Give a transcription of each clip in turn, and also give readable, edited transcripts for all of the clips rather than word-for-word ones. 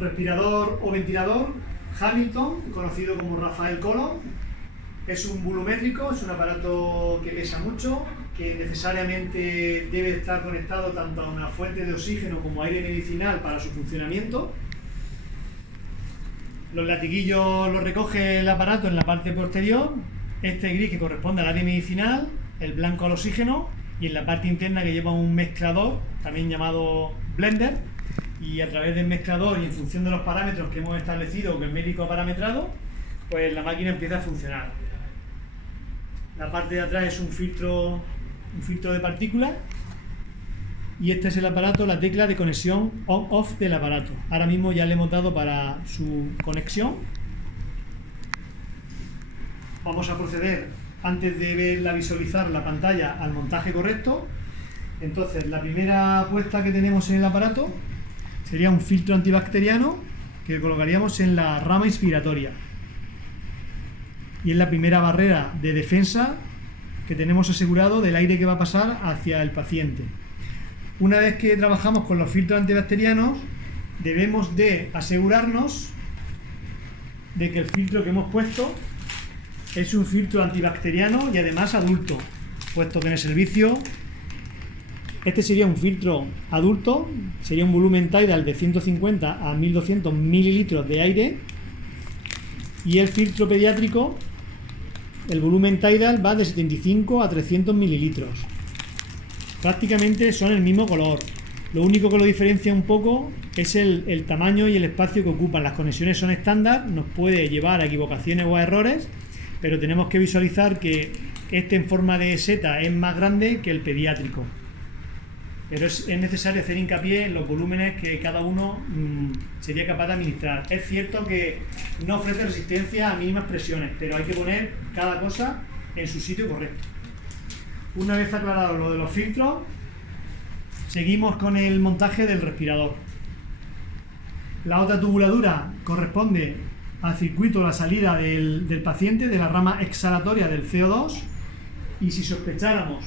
Respirador o ventilador Hamilton, conocido como Rafael Collor. Es un volumétrico, es un aparato que pesa mucho, que necesariamente debe estar conectado tanto a una fuente de oxígeno como aire medicinal para su funcionamiento. Los latiguillos los recoge el aparato en la parte posterior, este gris que corresponde al aire medicinal, el blanco al oxígeno, y en la parte interna que lleva un mezclador, también llamado blender, y a través del mezclador y en función de los parámetros que hemos establecido o que el médico ha parametrado, pues la máquina empieza a funcionar. La parte de atrás es un filtro de partículas, y este es el aparato, la tecla de conexión on-off del aparato. Ahora mismo ya le hemos dado para su conexión. Vamos a proceder, antes de verla visualizar la pantalla, al montaje correcto. Entonces, la primera puesta que tenemos en el aparato sería un filtro antibacteriano que colocaríamos en la rama inspiratoria. Y es la primera barrera de defensa que tenemos asegurado del aire que va a pasar hacia el paciente. Una vez que trabajamos con los filtros antibacterianos, debemos de asegurarnos de que el filtro que hemos puesto es un filtro antibacteriano y además adulto, puesto que en el servicio este sería un filtro adulto, sería un volumen tidal de 150 a 1200 mililitros de aire, y el filtro pediátrico, el volumen tidal va de 75 a 300 mililitros. Prácticamente son el mismo color, lo único que lo diferencia un poco es el tamaño y el espacio que ocupan. Las conexiones son estándar, nos puede llevar a equivocaciones o a errores, pero tenemos que visualizar que este en forma de seta es más grande que el pediátrico. Pero es necesario hacer hincapié en los volúmenes que cada uno sería capaz de administrar. Es cierto que no ofrece resistencia a mínimas presiones, pero hay que poner cada cosa en su sitio correcto. Una vez aclarado lo de los filtros, seguimos con el montaje del respirador. La otra tubuladura corresponde al circuito, la salida del paciente, de la rama exhalatoria del CO2, y si sospecháramos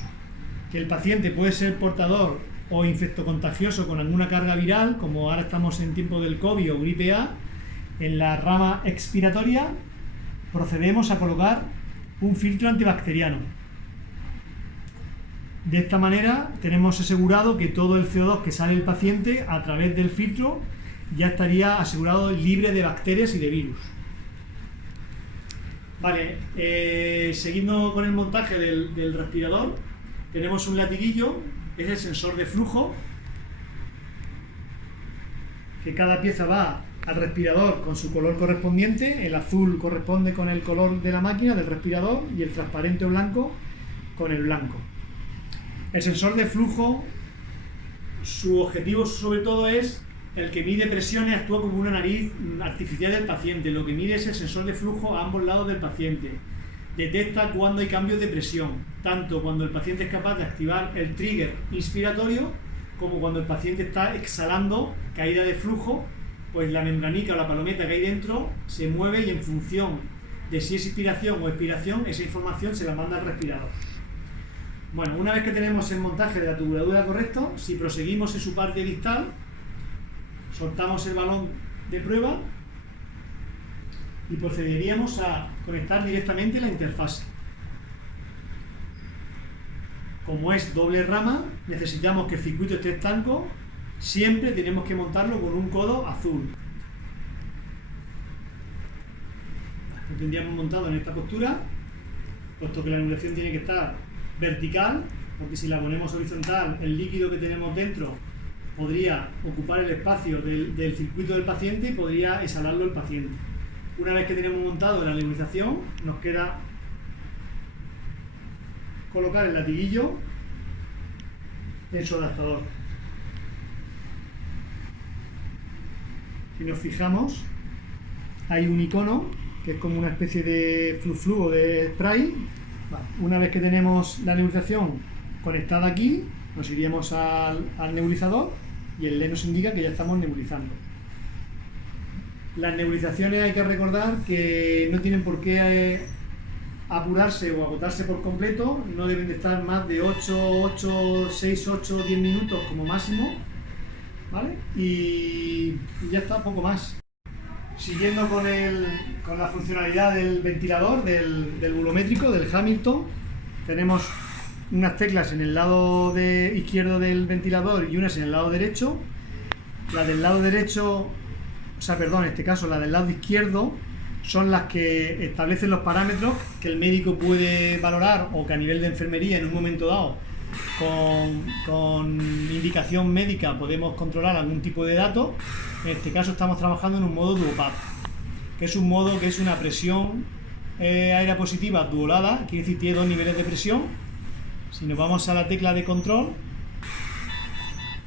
que el paciente puede ser portador o infectocontagioso con alguna carga viral, como ahora estamos en tiempo del COVID o gripe A, en la rama expiratoria procedemos a colocar un filtro antibacteriano. De esta manera tenemos asegurado que todo el CO2 que sale del paciente a través del filtro ya estaría asegurado libre de bacterias y de virus. Vale, seguimos con el montaje del respirador. Tenemos un latiguillo, es el sensor de flujo, que cada pieza va al respirador con su color correspondiente. El azul corresponde con el color de la máquina, del respirador, y el transparente o blanco con el blanco. El sensor de flujo, su objetivo sobre todo es el que mide presiones, actúa como una nariz artificial del paciente. Lo que mide es el sensor de flujo a ambos lados del paciente. Detecta cuando hay cambios de presión, tanto cuando el paciente es capaz de activar el trigger inspiratorio, como cuando el paciente está exhalando caída de flujo, pues la membranica o la palometa que hay dentro se mueve, y en función de si es inspiración o expiración, esa información se la manda al respirador. Bueno, una vez que tenemos el montaje de la tubuladura correcto, si proseguimos en su parte distal, soltamos el balón de prueba y procederíamos a conectar directamente la interfase. Como es doble rama, necesitamos que el circuito esté estanco. Siempre tenemos que montarlo con un codo azul. Lo tendríamos montado en esta postura, puesto que la angulación tiene que estar vertical, porque si la ponemos horizontal, el líquido que tenemos dentro podría ocupar el espacio del circuito del paciente y podría exhalarlo el paciente. Una vez que tenemos montado la nebulización, nos queda colocar el latiguillo en su adaptador. Si nos fijamos, hay un icono que es como una especie de flu o de spray. Vale. Una vez que tenemos la nebulización conectada aquí, nos iríamos al nebulizador y el LED nos indica que ya estamos nebulizando. Las nebulizaciones, hay que recordar que no tienen por qué apurarse o agotarse por completo, no deben de estar más de 6, 8, 10 minutos como máximo, ¿vale? Y ya está, poco más. Siguiendo con la funcionalidad del ventilador, del volumétrico, del Hamilton, tenemos unas teclas en el lado izquierdo del ventilador y unas en el lado derecho. La del lado derecho, en este caso la del lado izquierdo, son las que establecen los parámetros que el médico puede valorar o que a nivel de enfermería en un momento dado con indicación médica podemos controlar algún tipo de datos. En este caso estamos trabajando en un modo duopap, que es un modo que es una presión aérea positiva duolada, quiere decir que tiene dos niveles de presión. Si nos vamos a la tecla de control,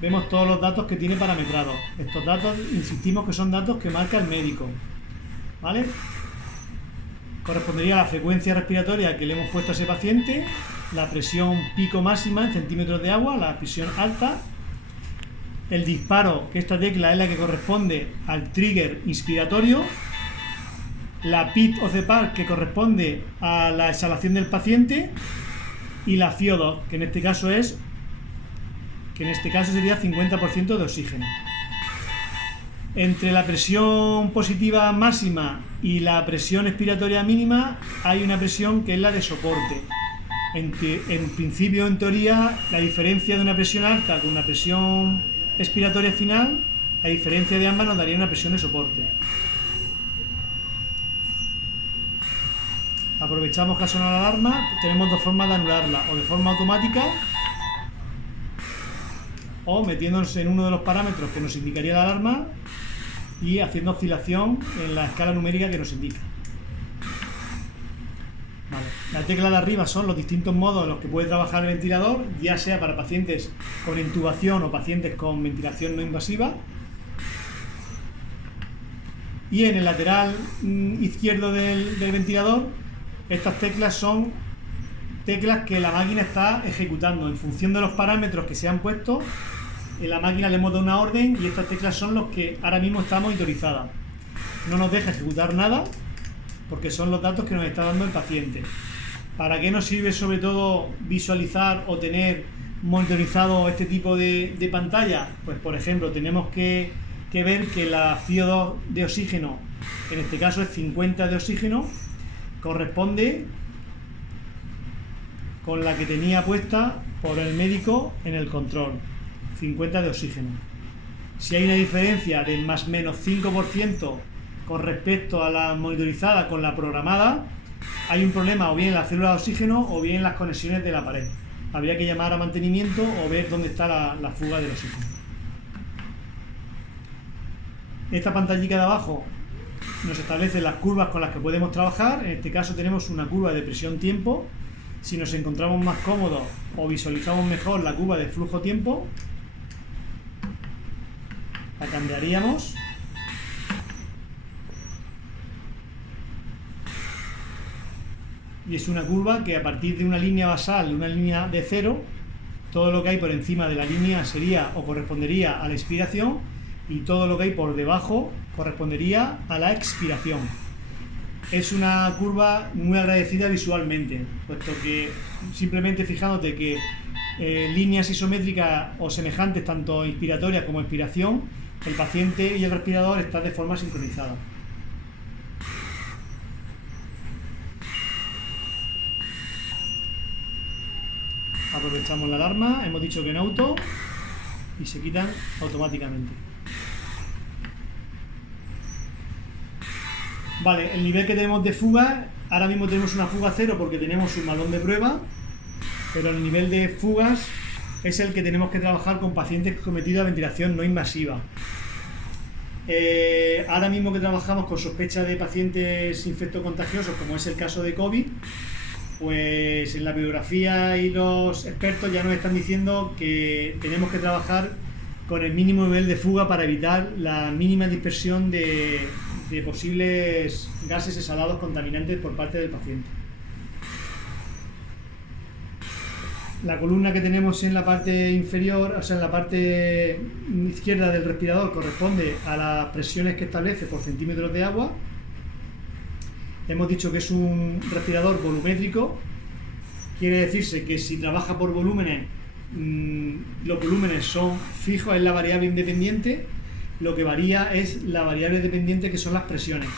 vemos todos los datos que tiene parametrados. Estos datos, insistimos que son datos que marca el médico, ¿vale? Correspondería a la frecuencia respiratoria que le hemos puesto a ese paciente, la presión pico máxima en centímetros de agua, la presión alta, el disparo, que esta tecla es la que corresponde al trigger inspiratorio, la PIT of the part, que corresponde a la exhalación del paciente, y la FiO2, que en este caso sería 50% de oxígeno. Entre la presión positiva máxima y la presión expiratoria mínima hay una presión que es la de soporte. En principio, en teoría, la diferencia de una presión alta con una presión expiratoria final, la diferencia de ambas nos daría una presión de soporte. Aprovechamos que ha sonado la alarma, tenemos dos formas de anularla, o de forma automática o metiéndonos en uno de los parámetros que nos indicaría la alarma y haciendo oscilación en la escala numérica que nos indica. Vale. La tecla de arriba son los distintos modos en los que puede trabajar el ventilador, ya sea para pacientes con intubación o pacientes con ventilación no invasiva. Y en el lateral izquierdo del ventilador, estas teclas son teclas que la máquina está ejecutando en función de los parámetros que se han puesto. En la máquina le hemos dado una orden y estas teclas son los que ahora mismo está monitorizada. No nos deja ejecutar nada porque son los datos que nos está dando el paciente. ¿Para qué nos sirve sobre todo visualizar o tener monitorizado este tipo de pantalla? Pues por ejemplo tenemos que ver que la FiO2 de oxígeno, en este caso es 50 de oxígeno, corresponde con la que tenía puesta por el médico en el control, 50 de oxígeno. Si hay una diferencia de más o menos 5% con respecto a la monitorizada con la programada, hay un problema o bien en la célula de oxígeno o bien en las conexiones de la pared. Habría que llamar a mantenimiento o ver dónde está la fuga del oxígeno. Esta pantallita de abajo nos establece las curvas con las que podemos trabajar. En este caso tenemos una curva de presión-tiempo. Si nos encontramos más cómodos o visualizamos mejor la curva de flujo-tiempo, la cambiaríamos. Y es una curva que a partir de una línea basal, una línea de cero, todo lo que hay por encima de la línea sería o correspondería a la inspiración y todo lo que hay por debajo correspondería a la expiración. Es una curva muy agradecida visualmente, puesto que simplemente fijándote que líneas isométricas o semejantes, tanto inspiratorias como expiración, el paciente y el respirador están de forma sincronizada. Aprovechamos la alarma, hemos dicho que en auto, y se quitan automáticamente. Vale, el nivel que tenemos de fuga, ahora mismo tenemos una fuga cero porque tenemos un balón de prueba, pero el nivel de fugas es el que tenemos que trabajar con pacientes sometidos a ventilación no invasiva. Ahora mismo que trabajamos con sospecha de pacientes infectocontagiosos, como es el caso de COVID, pues en la bibliografía y los expertos ya nos están diciendo que tenemos que trabajar con el mínimo nivel de fuga para evitar la mínima dispersión de posibles gases exhalados contaminantes por parte del paciente. La columna que tenemos en la parte inferior, o sea en la parte izquierda del respirador, corresponde a las presiones que establece por centímetros de agua. Hemos dicho que es un respirador volumétrico, quiere decirse que si trabaja por volúmenes, los volúmenes son fijos, es la variable independiente, lo que varía es la variable dependiente que son las presiones.